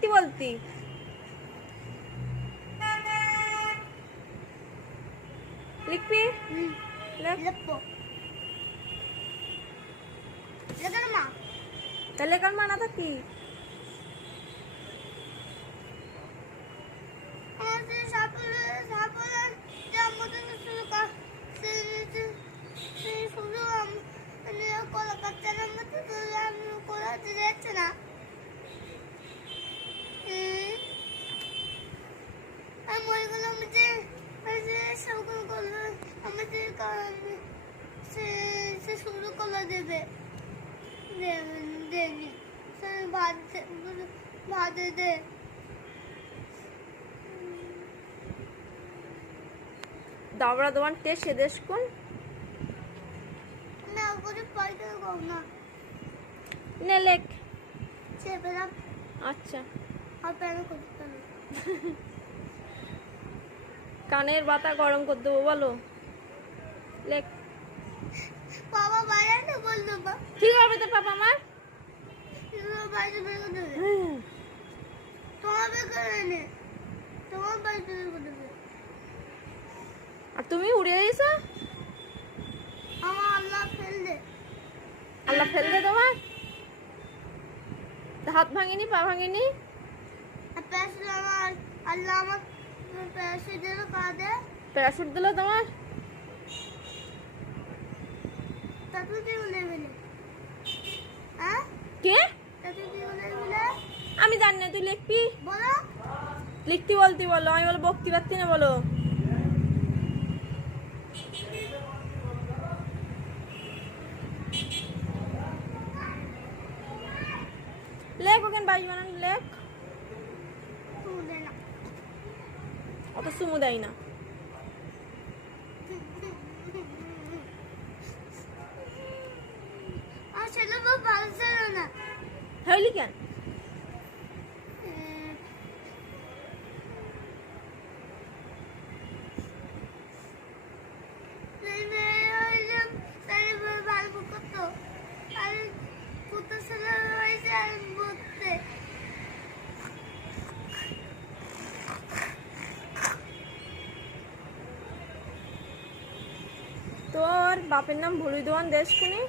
लिखती बोलती लिख भी তাহলে কার মানা থাকি শুরু করে দেবে ভাত দে দাবড়া দোয়ান তে সেদেশ কোন না করে পাইতে কম না নে লেখ সে বেলা আচ্ছা আর প্যান করতে না কানের বাতা গরম করে দেবো বলো লেখ বাবা বাইরে না বল দেবো ঠিক হবে তোর পাপা আমার বাইরে বের করে দেবে তোমার বের করে নে তোমার বাইরে বের করে দেবে আর তুমি উড়ে গেছো আমার আল্লাহ ফেল দে আল্লাহ ফেল দে তোমার হাত ভাঙেনি পা ভাঙেনি पैसे আমার আল্লাহ আমার पैसे দিল কাঁদে প্যারাশুট দিল তোমার তাতে কি বলে বলে হ্যাঁ কে তাতে কি বলে বলে আমি জানি না তুই লিখবি বলো লিখতে বলতি বলো আমি বলো বকতে পারতি না বলো লেখ ওখানে বাইশ বানান লেখ শুনে না অত সুমু দেয় না আর ছেলে বাবা ভালছে না হইলি কেন তোর বাপের নাম ভুলুই দেওয়ান দেশ কোনে